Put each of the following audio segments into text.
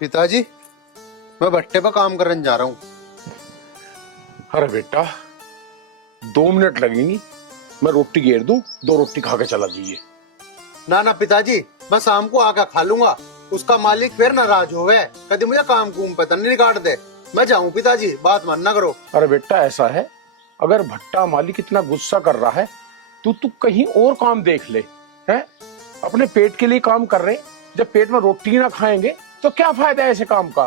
पिताजी, मैं भट्टे पे काम करने जा रहा हूँ। अरे बेटा, 2 मिनट लगेंगी, मैं रोटी घेर दूं, 2 रोटी खा के चला जाइए। ना ना पिताजी, मैं शाम को आकर खा लूंगा। उसका मालिक फिर नाराज होवे, कभी मुझे काम कुम पता नहीं काट दे। मैं जाऊँ पिताजी, बात मानना करो। अरे बेटा, ऐसा है, अगर भट्टा मालिक इतना गुस्सा कर रहा है तो तू कहीं और काम देख ले। हैं? अपने पेट के लिए काम कर रहे, जब पेट में रोटी ना खाएंगे तो क्या फायदा है ऐसे काम का।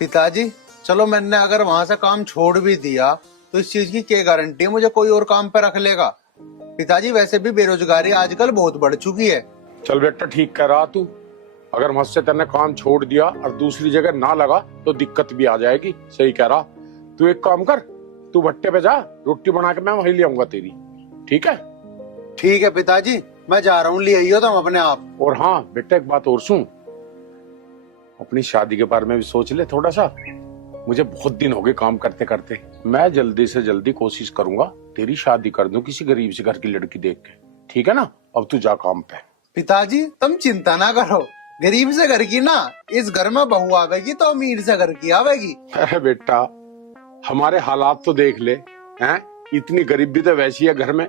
पिताजी चलो, मैंने अगर वहाँ से काम छोड़ भी दिया तो इस चीज की क्या गारंटी है मुझे कोई और काम पे रख लेगा। पिताजी वैसे भी बेरोजगारी आजकल बहुत बढ़ चुकी है। चल बेटा, ठीक कह रहा तू। अगर मुझसे तेने काम छोड़ दिया और दूसरी जगह ना लगा तो दिक्कत भी आ जाएगी। सही कह रहा। तू एक काम कर, तू भट्टे पे जा, रोटी बना के मैं वहीं ले आऊंगा तेरी। ठीक है? ठीक है पिताजी, मैं जा रहा हूँ, ले आइयो तुम अपने आप। और हाँ बेटा, एक बात और सुन, अपनी शादी के बारे में भी सोच ले थोड़ा सा। मुझे बहुत दिन हो गए काम करते करते। मैं जल्दी से जल्दी कोशिश करूंगा तेरी शादी कर दूं किसी गरीब से घर की लड़की देख के। ठीक है ना? अब तू जा काम पे। पिताजी तुम चिंता ना करो, गरीब से घर की ना, इस घर में बहू आवेगी तो अमीर से घर की आवेगी। अरे बेटा, हमारे हालात तो देख ले हैं, इतनी गरीबी तो वैसी है घर में,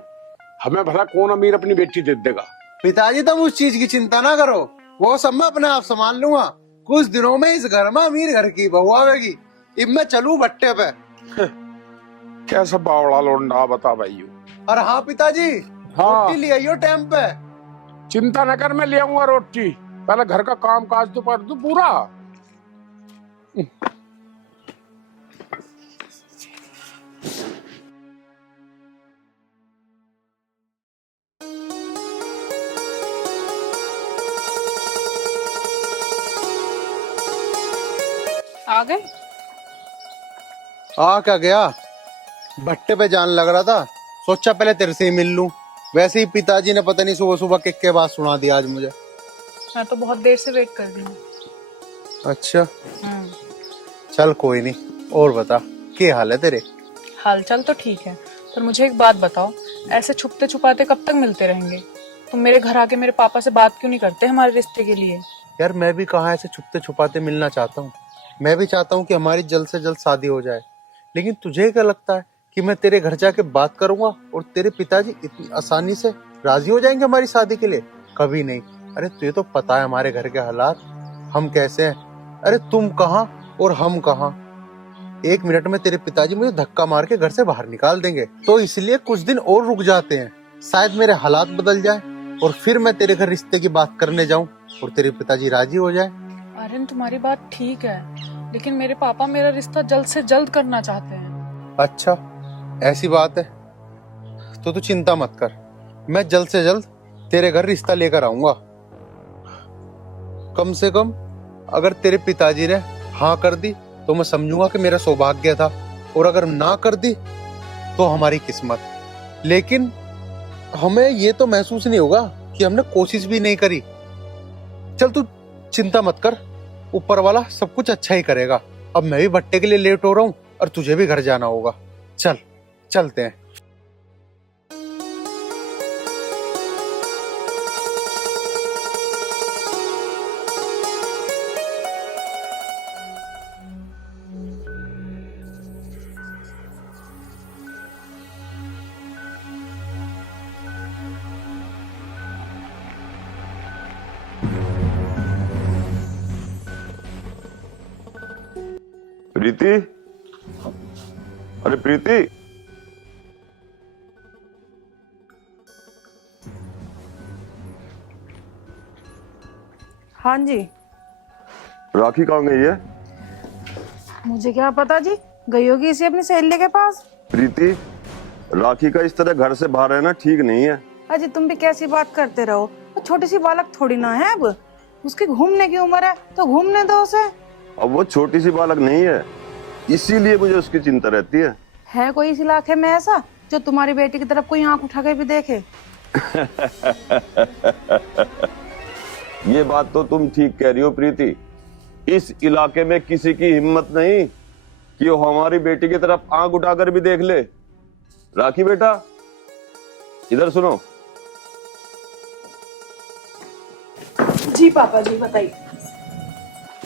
हमें भला कौन अमीर अपनी बेटी दे देगा। पिताजी तुम उस चीज की चिंता ना करो, वो सब मैं अपने आप संभाल लूंगा। कुछ दिनों में इस घर में अमीर घर की बहू आवेगी। अब मैं चलूं भट्टे पे। कैसा बावड़ा लोंडा बता भाई। और हाँ पिताजी, हाँ। रोटी ले आइयो टाइम पे। चिंता न कर, मैं ले आऊंगा रोटी। पहले घर का काम काज तो कर दूं पूरा। आ गए? आ क्या गया, भट्टे पे जान लग रहा था, सोचा पहले तेरे से ही मिल लूं। वैसे ही पिताजी ने पता नहीं सुबह सुबह के बात सुना दिया आज मुझे। मैं तो बहुत देर से वेट कर रही हूँ। अच्छा चल कोई नहीं, और बता क्या हाल है तेरे? हालचाल तो ठीक है, पर मुझे एक बात बताओ, ऐसे छुपते छुपाते कब तक मिलते रहेंगे? तुम मेरे घर आके मेरे पापा से बात क्यों नहीं करते हमारे रिश्ते के लिए? यार मैं भी कहाँ ऐसे छुपते छुपाते मिलना चाहता हूँ। मैं भी चाहता हूँ कि हमारी जल्द से जल्द शादी हो जाए। लेकिन तुझे क्या लगता है कि मैं तेरे घर जाके बात करूंगा और तेरे पिताजी इतनी आसानी से राजी हो जाएंगे हमारी शादी के लिए? कभी नहीं। अरे तुझे तो पता है हमारे घर के हालात, हम कैसे हैं। अरे तुम कहाँ और हम कहाँ। 1 मिनट में तेरे पिताजी मुझे धक्का मार के घर से बाहर निकाल देंगे। तो इसलिए कुछ दिन और रुक जाते हैं, शायद मेरे हालात बदल जाए और फिर मैं तेरे घर रिश्ते की बात करने जाऊं और तेरे पिताजी राजी हो जाए। अरे तुम्हारी बात ठीक है, लेकिन मेरे पापा मेरा रिश्ता जल्द से जल्द करना चाहते हैं। अच्छा ऐसी बात है तो तू चिंता मत कर, मैं जल्द से जल्द तेरे घर रिश्ता लेकर आऊंगा। कम से कम अगर तेरे पिताजी ने हाँ कर दी तो मैं समझूंगा कि मेरा सौभाग्य था, और अगर ना कर दी तो हमारी किस्मत। लेकिन हमें ये तो महसूस नहीं होगा कि हमने कोशिश भी नहीं करी। चल तू चिंता मत कर, ऊपर वाला सब कुछ अच्छा ही करेगा। अब मैं भी भट्टे के लिए लेट हो रहा हूँ और तुझे भी घर जाना होगा। चल चलते हैं। प्रीति, अरे प्रीति, हाँ जी। राखी कहाँ गई है? मुझे क्या पता जी, गई होगी इसी अपनी सहेली के पास। प्रीति, राखी का इस तरह घर से बाहर रहना ठीक नहीं है। अजी तुम भी कैसी बात करते रहो, वो छोटी सी बालक थोड़ी ना है। अब उसकी घूमने की उम्र है तो घूमने दो उसे। अब वो छोटी सी बालक नहीं है, इसीलिए मुझे उसकी चिंता रहती है। कोई इस इलाके में ऐसा जो तुम्हारी बेटी की तरफ कोई आंख उठा के भी देखे? ये बात तो तुम ठीक कह रही हो प्रीति, इस इलाके में किसी की हिम्मत नहीं कि वो हमारी बेटी की तरफ आंख उठाकर भी देख ले। राखी बेटा, इधर सुनो। जी पापा जी बताइए।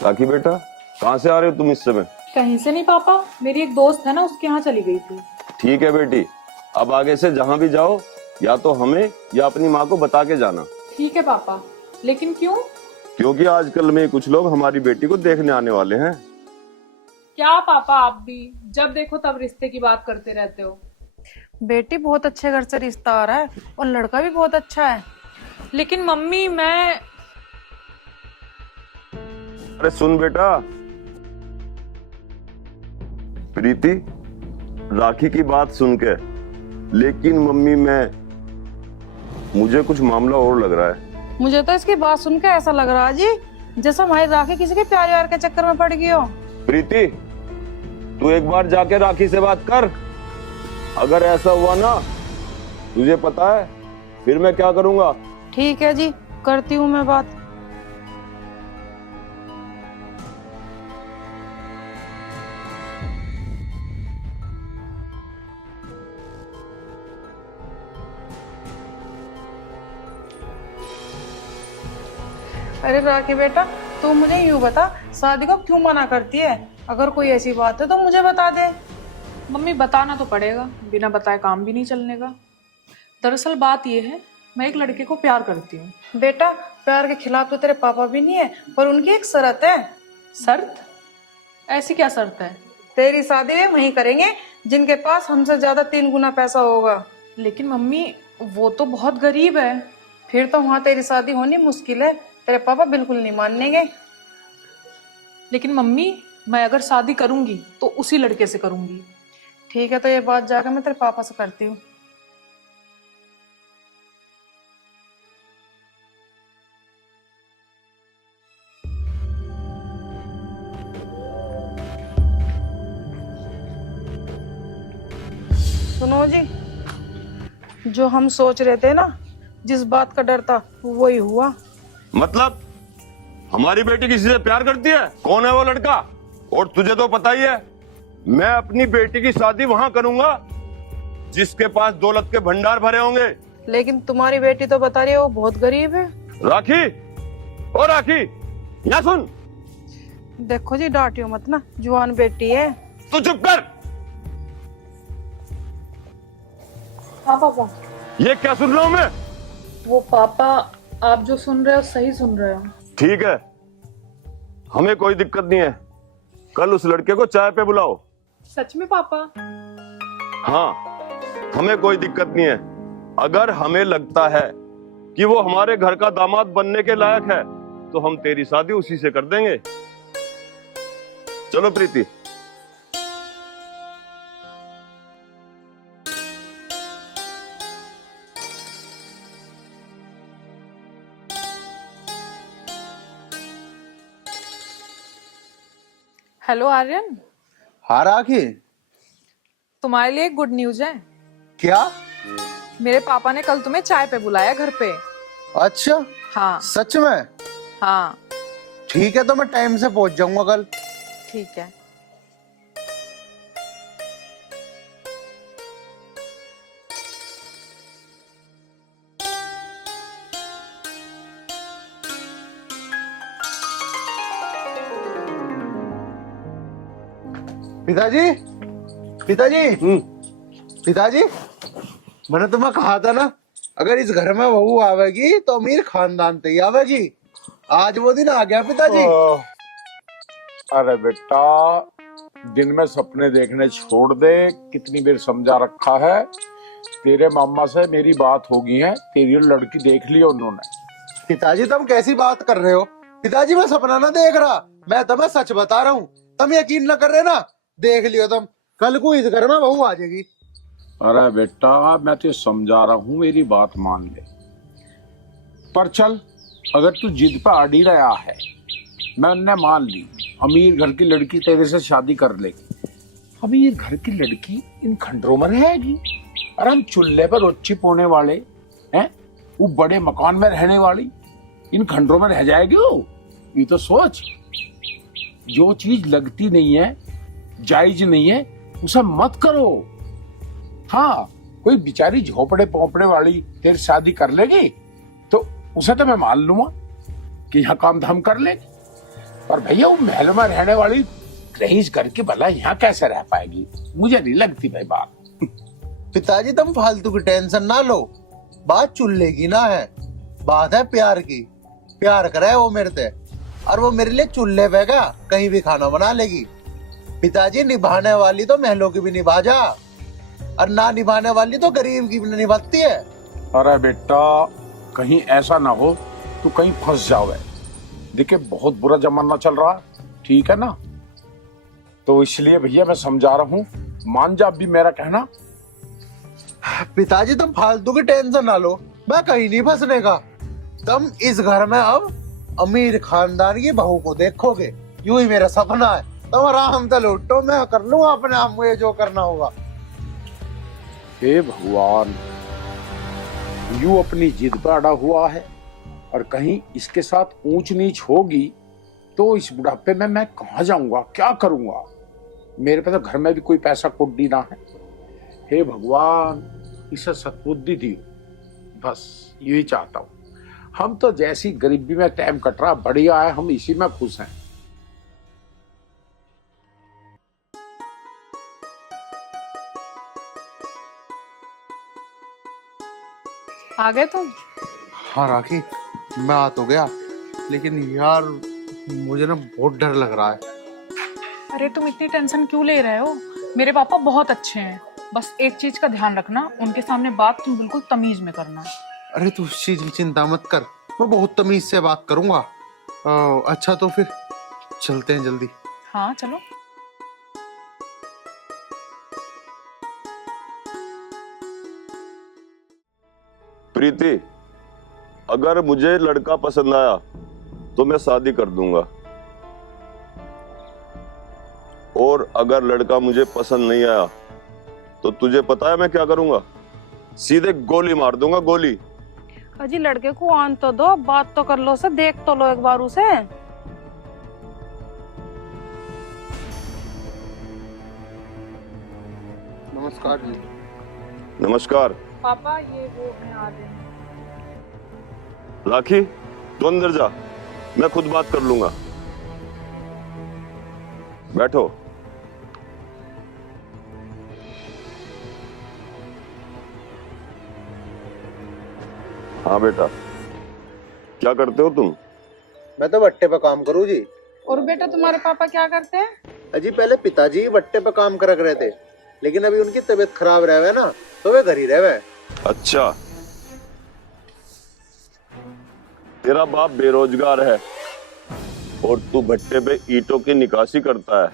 राखी बेटा, कहाँ से आ रहे हो तुम इस समय? कहीं से नहीं पापा, मेरी एक दोस्त है ना, उसके यहाँ चली गई थी। ठीक है बेटी, अब आगे से जहाँ भी जाओ या तो हमें या अपनी माँ को बता के जाना। ठीक है पापा, लेकिन क्यों? क्योंकि आजकल में कुछ लोग हमारी बेटी को देखने आने वाले हैं। क्या पापा, आप भी जब देखो तब रिश्ते की बात करते रहते हो। बेटी बहुत अच्छे घर से रिश्ता आ रहा है और लड़का भी बहुत अच्छा है। लेकिन मम्मी मैं अरे सुन बेटा, प्रीति, राखी की बात सुन के, लेकिन मम्मी मुझे कुछ मामला और लग रहा है। मुझे तो इसकी बात सुन के ऐसा लग रहा है जी जैसा हमारी राखी किसी के प्यार व्यार के चक्कर में पड़ गई हो। प्रीति, तू एक बार जाके राखी से बात कर। अगर ऐसा हुआ ना, तुझे पता है फिर मैं क्या करूंगा। ठीक है जी, करती हूँ मैं बात। अरे राखी बेटा, तू मुझे यूं बता, शादी को क्यों मना करती है? अगर कोई ऐसी बात है तो मुझे बता दे। मम्मी बताना तो पड़ेगा, बिना बताए काम भी नहीं चलने का। दरअसल बात यह है, मैं एक लड़के को प्यार करती हूँ। बेटा, प्यार के खिलाफ तो तेरे पापा भी नहीं है, पर उनकी एक शर्त है। शर्त? ऐसी क्या शर्त है? तेरी शादी वे वहीं करेंगे जिनके पास हमसे ज्यादा 3 गुना पैसा होगा। लेकिन मम्मी वो तो बहुत गरीब है। फिर तो वहाँ तेरी शादी होनी मुश्किल है, तेरे पापा बिल्कुल नहीं मानेंगे। लेकिन मम्मी मैं अगर शादी करूंगी तो उसी लड़के से करूंगी। ठीक है, तो ये बात जाकर मैं तेरे पापा से करती हूँ। सुनो जी, जो हम सोच रहे थे ना, जिस बात का डर था वही हुआ। मतलब हमारी बेटी किसी से प्यार करती है? कौन है वो लड़का? और तुझे तो पता ही है, मैं अपनी बेटी की शादी वहां करूंगा जिसके पास दौलत के भंडार भरे होंगे। लेकिन तुम्हारी बेटी तो बता रही है वो बहुत गरीब है। राखी, ओ राखी, यहाँ सुन। देखो जी, डांटियो मत ना, जवान बेटी है। तू चुप कर। हाँ पापा। ये क्या सुन रहा हूं मैं? वो पापा, आप जो सुन रहे हो सही सुन रहे हो। ठीक है, हमें कोई दिक्कत नहीं है। कल उस लड़के को चाय पे बुलाओ। सच में पापा? हाँ, हमें कोई दिक्कत नहीं है। अगर हमें लगता है कि वो हमारे घर का दामाद बनने के लायक है तो हम तेरी शादी उसी से कर देंगे। चलो प्रीति। हेलो आर्यन, हाँ राखी, तुम्हारे लिए गुड न्यूज है। क्या? मेरे पापा ने कल तुम्हें चाय पे बुलाया घर पे। अच्छा, हाँ सच में? हाँ। ठीक है, तो मैं टाइम से पहुंच जाऊंगा कल। ठीक है। पिताजी, पिताजी, पिताजी, मैंने तुम्हें कहा था ना, अगर इस घर में बहू आवेगी तो अमीर खानदान से ही आवेगी। आज वो दिन आ गया पिताजी। अरे बेटा, दिन में सपने देखने छोड़ दे। कितनी देर समझा रखा है, तेरे मामा से मेरी बात हो गई है, तेरी लड़की देख ली उन्होंने। पिताजी तुम कैसी बात कर रहे हो? पिताजी मैं सपना ना देख रहा, मैं तुम्हें सच बता रहा हूँ। तुम यकीन न कर रहे ना, देख लियो तुम, कल को इस घर में बहू आ जाएगी। अरे बेटा, मैं तो समझा रहा हूँ, मेरी बात मान ले। पर चल, अगर तू जिद पे अड़ी रहा है, मैंने मान ली, अमीर घर की लड़की तेरे से शादी कर लेगी। अमीर घर की लड़की इन खंडरों में रहेगी? और हम चूल्हे पर रोटी पोने वाले हैं, वो बड़े मकान में रहने वाली इन खंडरों में रह जाएगी वो? ये तो सोच। जो चीज लगती नहीं है, जायज नहीं है, उसे मत करो। हाँ, कोई बेचारी झोपड़े पोपड़े वाली तेरी शादी कर लेगी तो उसे तो मैं मान लूंगा कि यहाँ काम धाम कर लेगी। पर भैया वो महल में रहने वाली रईस घर की भला यहाँ कैसे रह पाएगी, मुझे नहीं लगती भाई बात। पिताजी तुम फालतू की टेंशन ना लो, बात चूल्हे की ना है, बात है प्यार की। प्यार करे वो मेरे से, और वो मेरे लिए चूल्हे पे का कहीं भी खाना बना लेगी। पिताजी निभाने वाली तो महलों की भी निभा जा, और ना निभाने वाली तो गरीब की भी निभाती है। अरे बेटा कहीं ऐसा ना हो तू कहीं फंस जावे। देखिए बहुत बुरा जमाना चल रहा, ठीक है ना, तो इसलिए भैया मैं समझा रहा हूँ, मान जा भी मेरा कहना। पिताजी तुम फालतू की टेंशन ना लो, मैं कहीं नहीं फंसने का। तुम इस घर में अब अमीर खानदान की बहू को देखोगे, यूं ही मेरा सपना है। तुम आराम से लौटो, मैं कर लूंगा अपने आप में जो करना होगा। हे भगवान, यू अपनी जिद पर अड़ा हुआ है, और कहीं इसके साथ ऊंच नीच होगी तो इस बुढ़ापे में मैं कहाँ जाऊंगा, क्या करूंगा। मेरे पे तो घर में भी कोई पैसा कौड़ी ना है। हे भगवान इसे सद्बुद्धि दी, बस यही चाहता हूँ। हम तो जैसी गरीबी में टाइम कट रहा बढ़िया है, हम इसी में खुश हैं। आ गए तुम? हाँ राखी, मैं आ तो गया, लेकिन यार मुझे ना बहुत डर लग रहा है। अरे तुम इतनी टेंशन क्यों ले रहे हो? मेरे पापा बहुत अच्छे हैं, बस एक चीज का ध्यान रखना, उनके सामने बात तुम बिल्कुल तमीज में करना। अरे तू उस चीज की चिंता मत कर, मैं बहुत तमीज से बात करूंगा। अच्छा तो फिर चलते हैं जल्दी। हाँ चलो। प्रीति, अगर मुझे लड़का पसंद आया तो मैं शादी कर दूंगा, और अगर लड़का मुझे पसंद नहीं आया तो तुझे पता है मैं क्या करूंगा? सीधे गोली मार दूंगा, गोली। अजी लड़के को आन तो दो, बात तो कर लो, उसे देख तो लो एक बार उसे। नमस्कार जी। नमस्कार। पापा ये वो है आधे। राखी तू अंदर जा, मैं खुद बात कर लूंगा। बैठो। हाँ बेटा, क्या करते हो तुम? मैं तो भट्टे पे काम करूँ जी। और बेटा तुम्हारे पापा क्या करते हैं? अजी पहले पिताजी ही भट्टे पे काम कर रहे थे, लेकिन अभी उनकी तबीयत खराब रहे ना, तो वे घर ही रहे। अच्छा, तेरा बाप बेरोजगार है और तू भट्टे पे ईंटों की निकासी करता है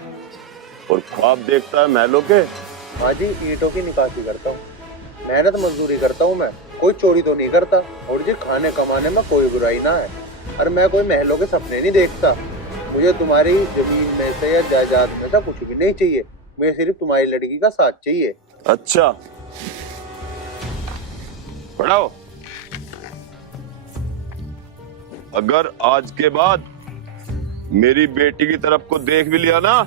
और ख्वाब देखता है महलों के। हाँ जी, ईंटों की निकासी करता हूँ, मेहनत मजदूरी करता हूँ, मैं कोई चोरी तो नहीं करता, और जी खाने कमाने में कोई बुराई ना है। और मैं कोई महलों के सपने नहीं देखता। मुझे तुम्हारी जमीन में से या जायदाद में से कुछ भी नहीं चाहिए, मुझे सिर्फ तुम्हारी लड़की का साथ चाहिए। अच्छा, पढ़ाओ। अगर आज के बाद मेरी बेटी की तरफ को देख भी लिया ना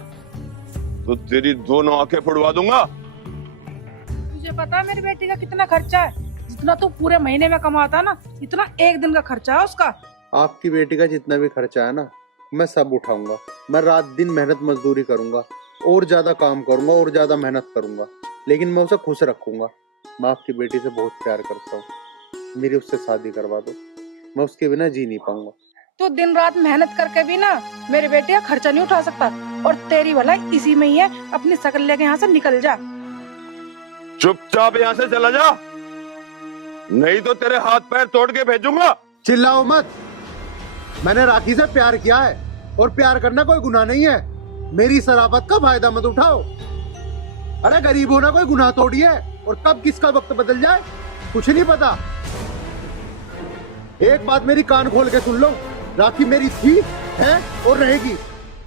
तो तेरी दोनों आंखें फुड़वा दूंगा। तुझे पता है मेरी बेटी का कितना खर्चा है? जितना तू पूरे महीने में कमाता ना, इतना एक दिन का खर्चा है उसका। आपकी बेटी का जितना भी खर्चा है ना, मैं सब उठाऊंगा। मैं रात दिन मेहनत मजदूरी करूंगा, और ज्यादा काम करूंगा, और ज्यादा मेहनत करूंगा, लेकिन मैं उसे खुश रखूंगा। मैं आपकी बेटी से बहुत प्यार करता हूँ, मेरी उससे शादी करवा दो, मैं उसके बिना जी नहीं पाऊंगा। तू दिन रात मेहनत करके भी ना मेरे बेटे का खर्चा नहीं उठा सकता, और तेरी भलाई इसी में ही है। अपनी शकल लेके यहाँ से निकल जा। चुपचाप यहाँ से चला जा, नहीं तो तेरे हाथ पैर तोड़ के भेजूंगा। चिल्लाओ मत, मैंने राखी से प्यार किया है, और प्यार करना कोई गुनाह नहीं है। मेरी शराफत का फायदा मत उठाओ। अरे गरीब होना कोई गुनाह थोड़ी है, और कब किसका वक्त बदल जाए कुछ नहीं पता। एक बात मेरी कान खोल के सुन लो, राखी मेरी थी, है और रहेगी।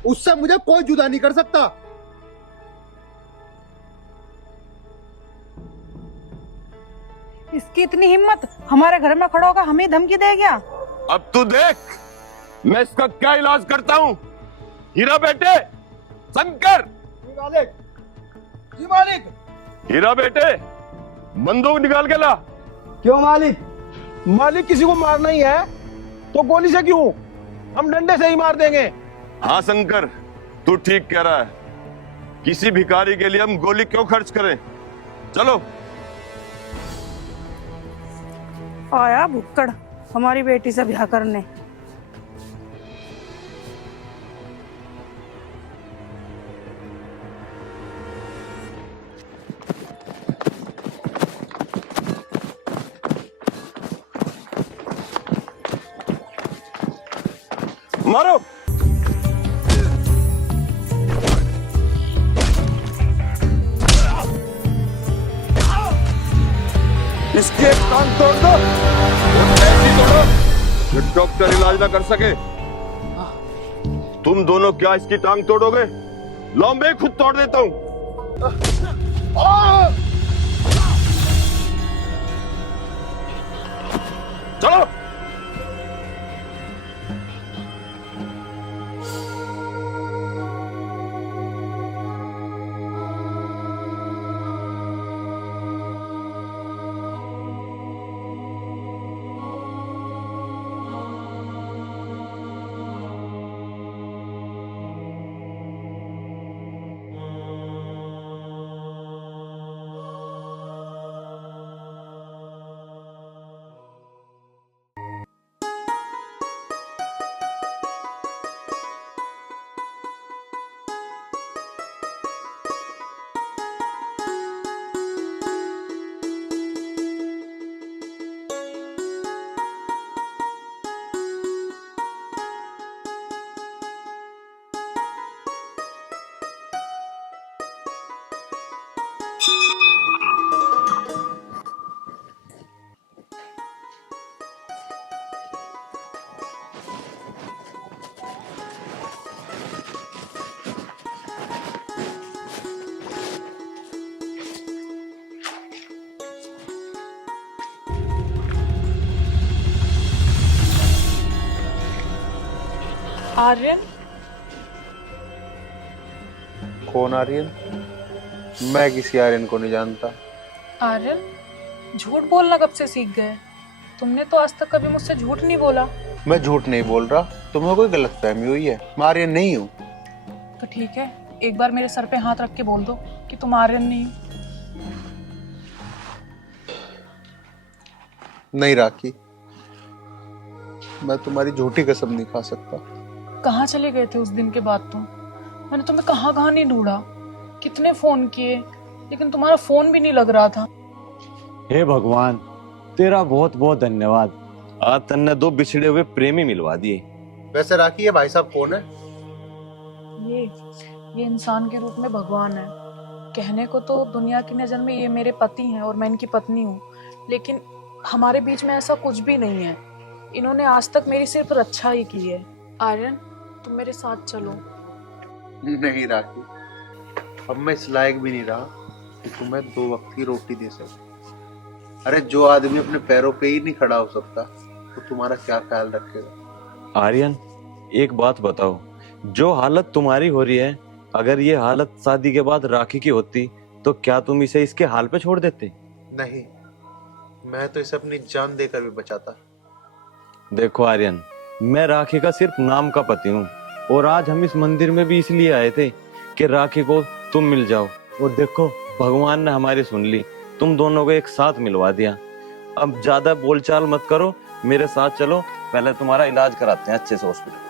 उससे मुझे कोई जुदा नहीं कर सकता। इसकी इतनी हिम्मत, हमारे घर में खड़ा होकर हमें धमकी दे गया। अब तू देख मैं इसका क्या इलाज करता हूँ। हीरा बेटे, शंकर। जी मालिक। हीरा बेटे, बंदूक निकाल के ला। क्यों मालिक? मालिक किसी को मारना ही है तो गोली से क्यों, हम डंडे से ही मार देंगे। हाँ शंकर, तू ठीक कह रहा है। किसी भिखारी के लिए हम गोली क्यों खर्च करें? चलो। आया भुक्कड़ हमारी बेटी से ब्याह करने। मारो। इसकी एक टांग तोड़ दो और ऐसी तोड़ो कि डॉक्टर इलाज ना कर सके। तुम दोनों क्या इसकी टांग तोड़ोगे? लो मैं खुद तोड़ देता हूं। चलो। आर्यन, कौन आर्यन? मैं किसी आर्यन को नहीं जानता। आर्यन झूठ बोलना कब से सीख गए? तुमने तो आज तक कभी मुझसे झूठ नहीं बोला। मैं झूठ नहीं बोल रहा, तुम्हें कोई गलतफहमी हुई है। मैं आर्यन नहीं हूँ। तो ठीक है, एक बार मेरे सर पे हाथ रख के बोल दो कि तुम आर्यन नहीं हो। नहीं राखी, मैं तुम्हारी झूठी कसम नहीं खा सकता। कहाँ चले गए थे उस दिन के बाद तुम? मैंने तुम्हें कहाँ कहाँ नहीं ढूंढा, कितने फोन किए, लेकिन तुम्हारा फोन भी नहीं लग रहा था। हे भगवान, तेरा बहुत बहुत धन्यवाद। आज तन्ने दो बिछड़े हुए प्रेमी मिलवा दिए। वैसे राखी, ये भाई साहब कौन है? ये इंसान के रूप में भगवान है। कहने को तो दुनिया की नजर में ये मेरे पति हैं और मैं इनकी पत्नी हूँ, लेकिन हमारे बीच में ऐसा कुछ भी नहीं है। इन्होंने आज तक मेरी सिर्फ रक्षा ही की है। आर्यन, तुम मेरे साथ चलो। नहीं राखी, अब मैं इस लायक भी नहीं रहा कि तुम्हें 2 वक्त की रोटी दे सकूं। अरे जो आदमी अपने पैरों पे ही नहीं खड़ा हो सकता, तो तुम्हारा क्या ख्याल रखेगा? आर्यन, एक बात बताओ, जो हालत तुम्हारी हो रही है, अगर ये हालत शादी के बाद राखी की होती तो क्या तुम इसे इसके हाल पे छोड़ देते? नहीं, मैं तो इसे अपनी जान देकर भी बचाता। देखो आर्यन, मैं राखी का सिर्फ नाम का पति हूँ, और आज हम इस मंदिर में भी इसलिए आए थे कि राखी को तुम मिल जाओ। और देखो, भगवान ने हमारी सुन ली, तुम दोनों को एक साथ मिलवा दिया। अब ज्यादा बोलचाल मत करो, मेरे साथ चलो, पहले तुम्हारा इलाज कराते हैं अच्छे से हॉस्पिटल।